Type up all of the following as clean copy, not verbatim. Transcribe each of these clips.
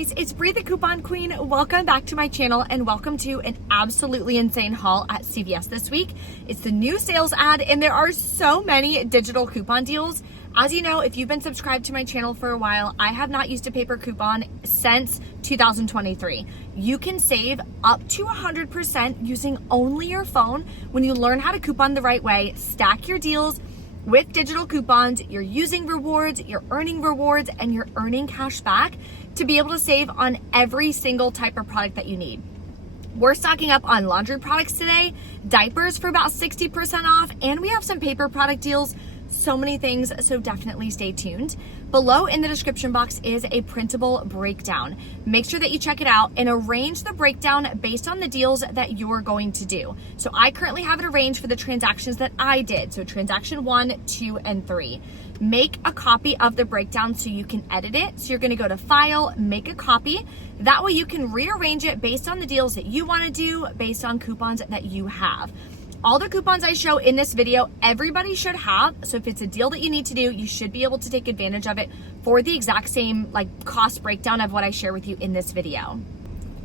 guys, it's Bree the Coupon Queen. Welcome back to my channel and welcome to an absolutely insane haul at CVS this week. It's the new sales ad and there are so many digital coupon deals. As you know, if you've been subscribed to my channel for a while, I have not used a paper coupon since 2023. You can save up to 100% using only your phone when you learn how to coupon the right way, stack your deals with digital coupons. You're using rewards, you're earning rewards, and you're earning cash back to be able to save on every single type of product that you need. We're stocking up on laundry products today, diapers for about 60% off, and we have some paper product deals. So many things, so definitely stay tuned. Below in the description box is a printable breakdown. Make sure that you check it out and arrange the breakdown based on the deals that you're going to do. So I currently have it arranged for the transactions that I did. So transaction 1, 2, and 3. Make a copy of the breakdown so you can edit it. So you're gonna go to File, make a copy. That way you can rearrange it based on the deals that you wanna do, based on coupons that you have. All the coupons I show in this video, everybody should have. So if it's a deal that you need to do, you should be able to take advantage of it for the exact same cost breakdown of what I share with you in this video.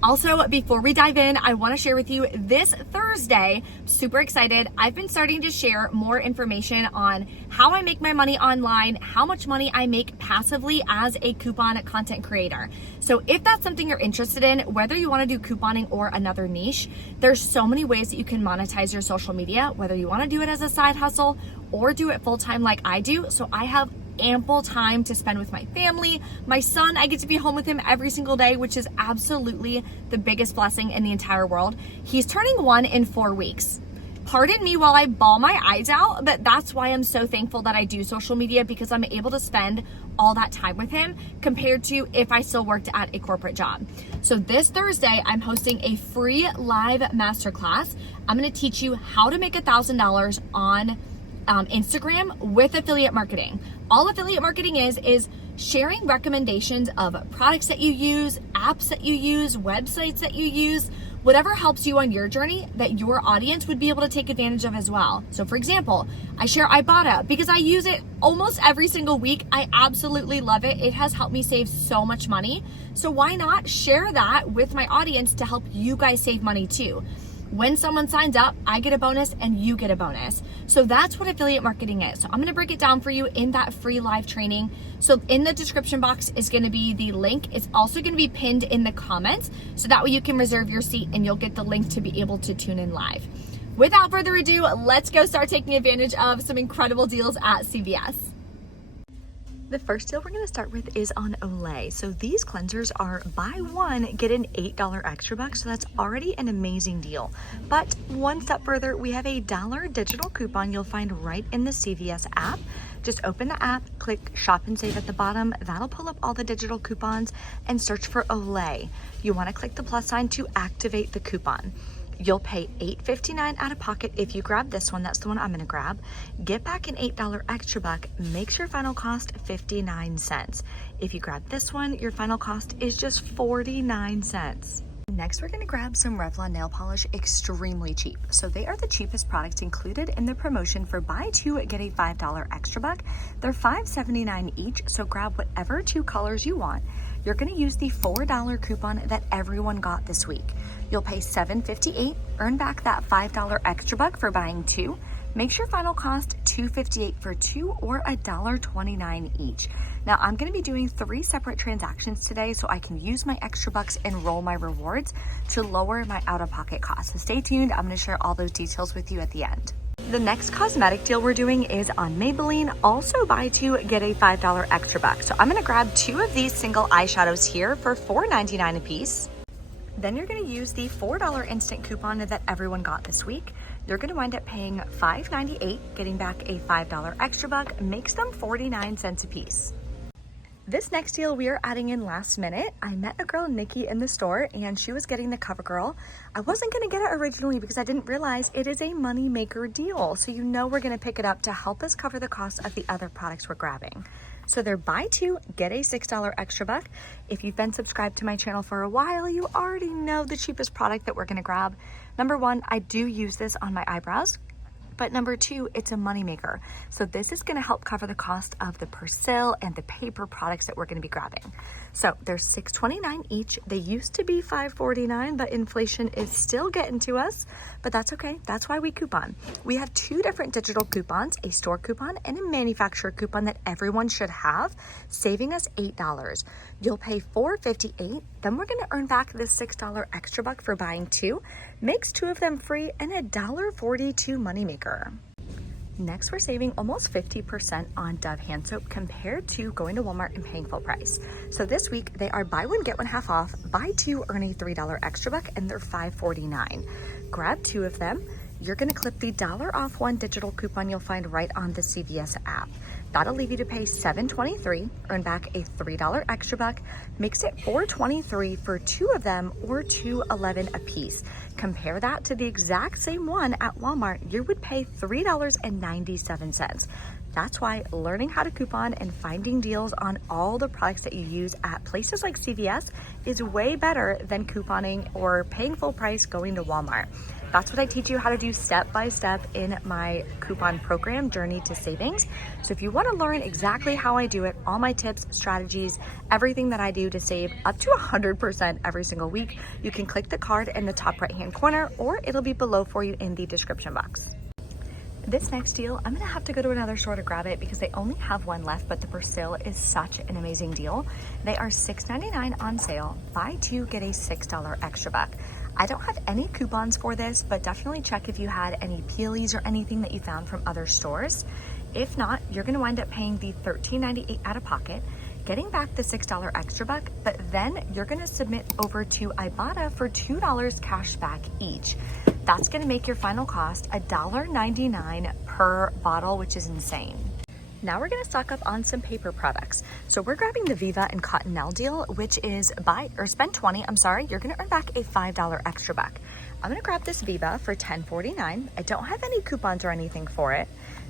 Also, before we dive in, I want to share with you this Thursday, super excited. I've been starting to share more information on how I make my money online, how much money I make passively as a coupon content creator. So if that's something you're interested in, whether you want to do couponing or another niche, there's so many ways that you can monetize your social media, whether you want to do it as a side hustle or do it full-time like I do. So I have ample time to spend with my family. My son, I get to be home with him every single day, which is absolutely the biggest blessing in the entire world. He's turning 1 in 4 weeks. Pardon me while I bawl my eyes out, but that's why I'm so thankful that I do social media, because I'm able to spend all that time with him compared to if I still worked at a corporate job. So this Thursday, I'm hosting a free live masterclass. I'm gonna teach you how to make $1,000 on Instagram with affiliate marketing. All affiliate marketing is sharing recommendations of products that you use, apps that you use, websites that you use, whatever helps you on your journey that your audience would be able to take advantage of as well. So for example, I share Ibotta because I use it almost every single week. I absolutely love it. It has helped me save so much money. So why not share that with my audience to help you guys save money too? When someone signs up, I get a bonus and you get a bonus. So that's what affiliate marketing is. So I'm gonna break it down for you in that free live training. So in the description box is gonna be the link. It's also gonna be pinned in the comments. So that way you can reserve your seat and you'll get the link to be able to tune in live. Without further ado, let's go start taking advantage of some incredible deals at CVS. The first deal we're going to start with is on Olay. So these cleansers are buy one, get an $8 extra buck. So that's already an amazing deal. But one step further, we have a $1 digital coupon you'll find right in the CVS app. Just open the app, click shop and save at the bottom. That'll pull up all the digital coupons and search for Olay. You want to click the plus sign to activate the coupon. You'll pay $8.59 out of pocket if you grab this one. That's the one I'm gonna grab. Get back an $8 extra buck, makes your final cost 59 cents. If you grab this one, your final cost is just 49 cents. Next, we're gonna grab some Revlon nail polish, extremely cheap. So they are the cheapest products included in the promotion for buy 2, get a $5 extra buck. They're $5.79 each, so grab whatever 2 colors you want. You're gonna use the $4 coupon that everyone got this week. You'll pay $7.58, earn back that $5 extra buck for buying 2. Makes your final cost $2.58 for 2 or $1.29 each. Now I'm gonna be doing 3 separate transactions today so I can use my extra bucks and roll my rewards to lower my out-of-pocket costs. So stay tuned, I'm gonna share all those details with you at the end. The next cosmetic deal we're doing is on Maybelline. Also buy 2, get a $5 extra buck. So I'm gonna grab 2 of these single eyeshadows here for $4.99 a piece. Then you're gonna use the $4 instant coupon that everyone got this week. You're gonna wind up paying $5.98, getting back a $5 extra buck, makes them 49 cents a piece. This next deal we are adding in last minute. I met a girl, Nikki, in the store and she was getting the CoverGirl. I wasn't gonna get it originally because I didn't realize it is a moneymaker deal. So you know we're gonna pick it up to help us cover the cost of the other products we're grabbing. So they're buy 2, get a $6 extra buck. If you've been subscribed to my channel for a while, you already know the cheapest product that we're gonna grab. Number 1, I do use this on my eyebrows. But number two, it's a moneymaker. So this is gonna help cover the cost of the Persil and the paper products that we're gonna be grabbing. So they're $6.29 each. They used to be $5.49, but inflation is still getting to us, but that's okay. That's why we coupon. We have two different digital coupons, a store coupon and a manufacturer coupon that everyone should have, saving us $8. You'll pay $4.58, then we're gonna earn back this $6 extra buck for buying two, makes two of them free, and a $1.42 moneymaker. Next, we're saving almost 50% on Dove hand soap compared to going to Walmart and paying full price. So this week, they are buy one, get one half off, buy two, earn a $3 extra buck, and they're $5.49. Grab two of them. You're gonna clip the $1 off one digital coupon you'll find right on the CVS app. That'll leave you to pay $7.23, earn back a $3 extra buck, makes it $4.23 for two of them or $2.11 a piece. Compare that to the exact same one at Walmart, you would pay $3.97. That's why learning how to coupon and finding deals on all the products that you use at places like CVS is way better than couponing or paying full price going to Walmart. That's what I teach you how to do step by step in my coupon program, Journey to Savings. So if you want to learn exactly how I do it, all my tips, strategies, everything that I do to save up to 100% every single week, you can click the card in the top right-hand corner, or it'll be below for you in the description box. This next deal, I'm gonna have to go to another store to grab it because they only have one left, but the Persil is such an amazing deal. They are $6.99 on sale. Buy two, get a $6 extra buck. I don't have any coupons for this, but definitely check if you had any peelies or anything that you found from other stores. If not, you're gonna wind up paying the $13.98 out of pocket, getting back the $6 extra buck, but then you're gonna submit over to Ibotta for $2 cash back each. That's gonna make your final cost $1.99 per bottle, which is insane. Now we're gonna stock up on some paper products. So we're grabbing the Viva and Cottonelle deal, which is spend 20, you're gonna earn back a $5 extra buck. I'm gonna grab this Viva for $10.49. I don't have any coupons or anything for it.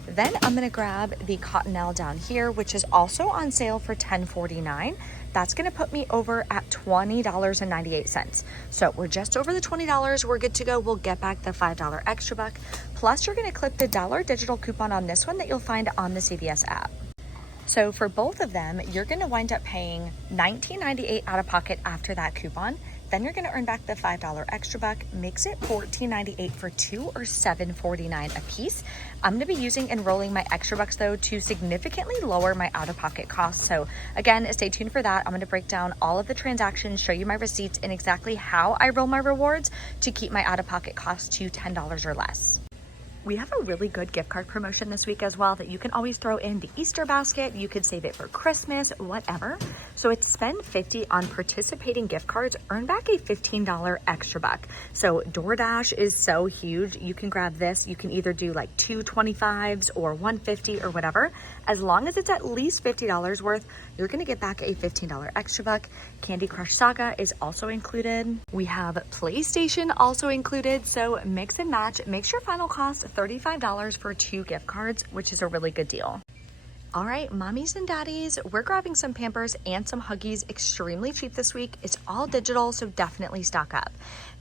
Then I'm gonna grab the Cottonelle down here, which is also on sale for $10.49. That's gonna put me over at $20.98. So we're just over the $20, we're good to go. We'll get back the $5 extra buck. Plus you're gonna clip the $1 digital coupon on this one that you'll find on the CVS app. So for both of them, you're gonna wind up paying $19.98 out of pocket after that coupon. Then you're gonna earn back the $5 extra buck, makes it $14.98 for two or $7.49 a piece. I'm gonna be using and rolling my extra bucks though to significantly lower my out-of-pocket costs. So again, stay tuned for that. I'm gonna break down all of the transactions, show you my receipts and exactly how I roll my rewards to keep my out-of-pocket costs to $10 or less. We have a really good gift card promotion this week as well that you can always throw in the Easter basket. You could save it for Christmas, whatever. So it's spend 50 on participating gift cards, earn back a $15 extra buck. So DoorDash is so huge. You can grab this. You can either do like two 25s or 150 or whatever. As long as it's at least $50 worth, you're gonna get back a $15 extra buck. Candy Crush Saga is also included. We have PlayStation also included. So mix and match. Makes your final cost $35 for two gift cards, which is a really good deal. All right, mommies and daddies, we're grabbing some Pampers and some Huggies extremely cheap this week. It's all digital, so definitely stock up.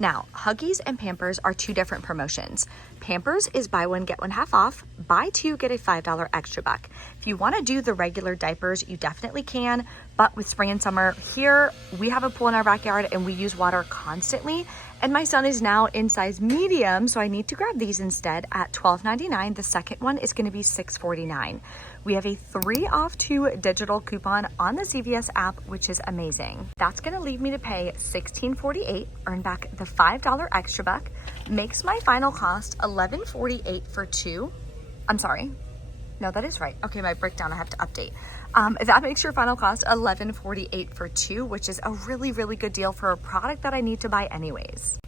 Now, Huggies and Pampers are two different promotions. Pampers is buy one, get one half off. Buy two, get a $5 extra buck. If you wanna do the regular diapers, you definitely can, but with spring and summer, here we have a pool in our backyard and we use water constantly. And my son is now in size medium, so I need to grab these instead at $12.99. The second one is gonna be $6.49. We have a 3 off 2 digital coupon on the CVS app, which is amazing. That's gonna leave me to pay $16.48, earn back the $5 extra buck, makes my final cost $11.48 for two. I'm sorry. No, that is right. Okay, my breakdown, I have to update. That makes your final cost $11.48 for two, which is a really, really good deal for a product that I need to buy anyways.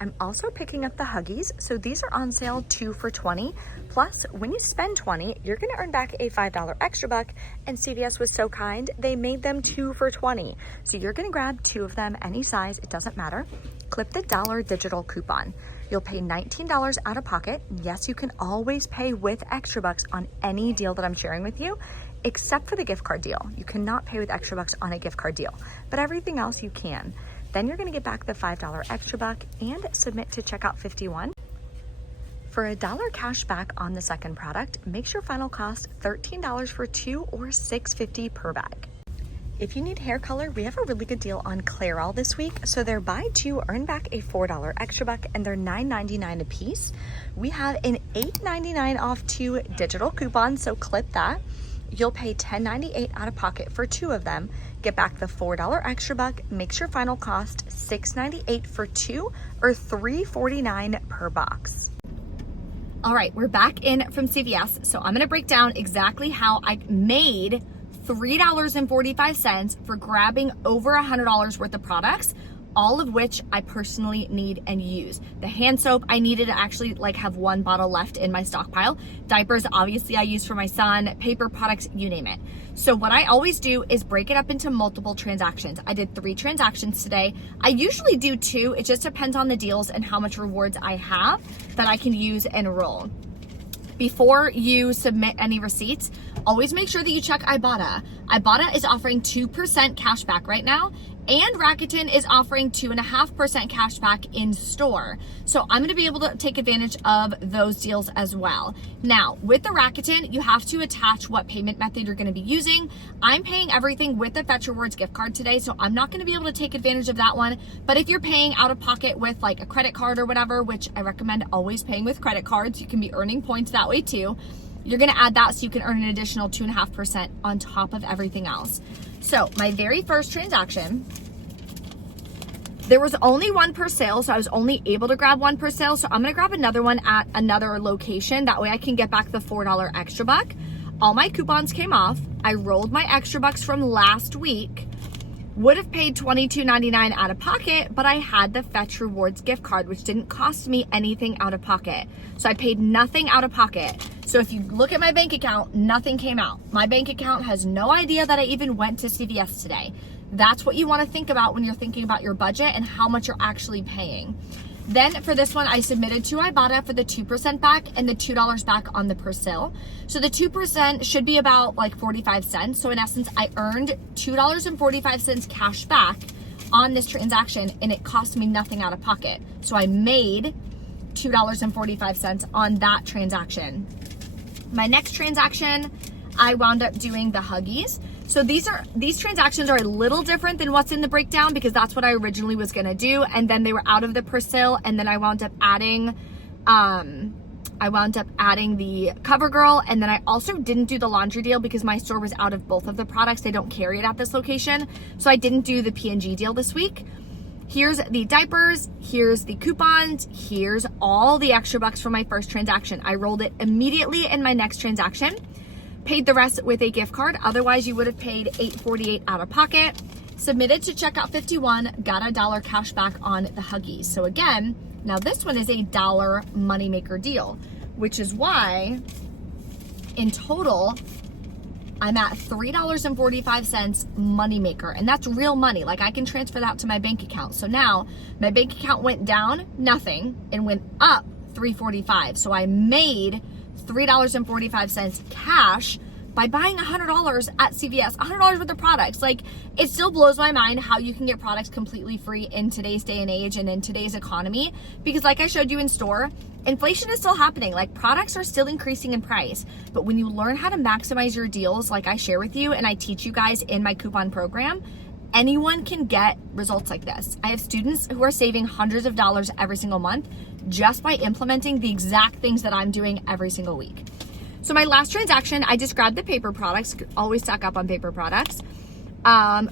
I'm also picking up the Huggies. So these are on sale 2 for $20. Plus, when you spend $20, you're gonna earn back a $5 extra buck, and CVS was so kind, they made them 2 for $20. So you're gonna grab 2 of them, any size, it doesn't matter. Clip the $1 digital coupon. You'll pay $19 out of pocket. Yes, you can always pay with extra bucks on any deal that I'm sharing with you, except for the gift card deal. You cannot pay with extra bucks on a gift card deal, but everything else you can. Then you're gonna get back the $5 extra buck and submit to checkout 51. For $1 cash back on the second product, makes your final cost $13 for 2 or $6.50 per bag. If you need hair color, we have a really good deal on Clairol this week. So they're buy 2, earn back a $4 extra buck, and they're $9.99 a piece. We have an $8.99 off 2 digital coupons, so clip that. You'll pay $10.98 out of pocket for 2 of them. Get back the $4 extra buck, makes your final cost $6.98 for 2 or $3.49 per box. All right, we're back in from CVS. So I'm gonna break down exactly how I made $3.45 for grabbing over $100 worth of products, all of which I personally need and use. The hand soap, I needed to actually have 1 bottle left in my stockpile. Diapers, obviously I use for my son, paper products, you name it. So what I always do is break it up into multiple transactions. I did 3 transactions today. I usually do 2. It just depends on the deals and how much rewards I have that I can use and roll. Before you submit any receipts, always make sure that you check Ibotta. Ibotta is offering 2% cash back right now, and Rakuten is offering 2.5% cash back in store. So I'm gonna be able to take advantage of those deals as well. Now, with the Rakuten, you have to attach what payment method you're gonna be using. I'm paying everything with the Fetch Rewards gift card today, so I'm not gonna be able to take advantage of that one. But if you're paying out of pocket with a credit card or whatever, which I recommend always paying with credit cards, you can be earning points that way too. You're gonna add that so you can earn an additional 2.5% on top of everything else. So my very first transaction, there was only 1 Persil, so I was only able to grab 1 Persil. So I'm gonna grab another one at another location. That way I can get back the $4 extra buck. All my coupons came off. I rolled my extra bucks from last week. Would have paid $22.99 out of pocket, but I had the Fetch Rewards gift card, which didn't cost me anything out of pocket. So I paid nothing out of pocket. So if you look at my bank account, nothing came out. My bank account has no idea that I even went to CVS today. That's what you want to think about when you're thinking about your budget and how much you're actually paying. Then for this one, I submitted to Ibotta for the 2% back and the $2 back on the Persil. So the 2% should be about 45 cents. So in essence, I earned $2.45 cash back on this transaction, and it cost me nothing out of pocket. So I made $2.45 on that transaction. My next transaction, I wound up doing the Huggies. So these transactions are a little different than what's in the breakdown because that's what I originally was gonna do, and then they were out of the Persil, and then I wound up adding the CoverGirl, and then I also didn't do the laundry deal because my store was out of both of the products. They don't carry it at this location, so I didn't do the P&G deal this week. Here's the diapers, here's the coupons, here's all the extra bucks from my first transaction. I rolled it immediately in my next transaction. Paid the rest with a gift card. Otherwise, you would have paid $8.48 out of pocket. Submitted to checkout 51, got $1 cash back on the Huggies. So again, now this one is a $1 moneymaker deal, which is why in total, I'm at $3.45 moneymaker, and that's real money. I can transfer that to my bank account. So now my bank account went down nothing and went up $3.45. So I made $3.45 cash by buying $100 at CVS, $100 worth of products. It still blows my mind how you can get products completely free in today's day and age and in today's economy, because like I showed you in store, inflation is still happening. Products are still increasing in price, but when you learn how to maximize your deals, like I share with you and I teach you guys in my coupon program, anyone can get results like this. I have students who are saving hundreds of dollars every single month just by implementing the exact things that I'm doing every single week. So my last transaction, I just grabbed the paper products, always stock up on paper products.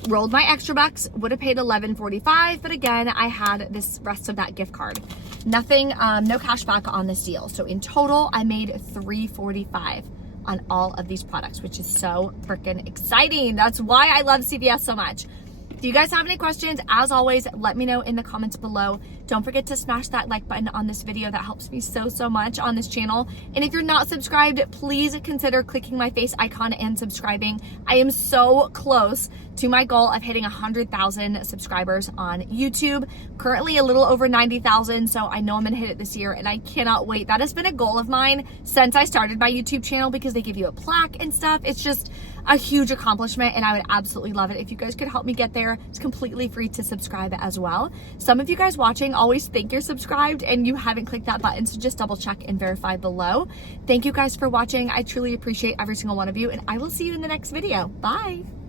Rolled my extra bucks, would have paid $11.45, but again, I had this rest of that gift card. Nothing, no cash back on this deal. So in total, I made $3.45 on all of these products, which is so freaking exciting. That's why I love CVS so much. If you guys have any questions, as always, let me know in the comments below. Don't forget to smash that like button on this video. That helps me so much on this channel. And if you're not subscribed, please consider clicking my face icon and subscribing. I am so close to my goal of hitting 100,000 subscribers on YouTube. Currently a little over 90,000, so I know I'm gonna hit it this year and I cannot wait. That has been a goal of mine since I started my YouTube channel because they give you a plaque and stuff. It's just, a huge accomplishment, and I would absolutely love it if you guys could help me get there. It's completely free to subscribe as well. Some of you guys watching always think you're subscribed and you haven't clicked that button, so just double check and verify below. Thank you guys for watching. I truly appreciate every single one of you, and I will see you in the next video. Bye.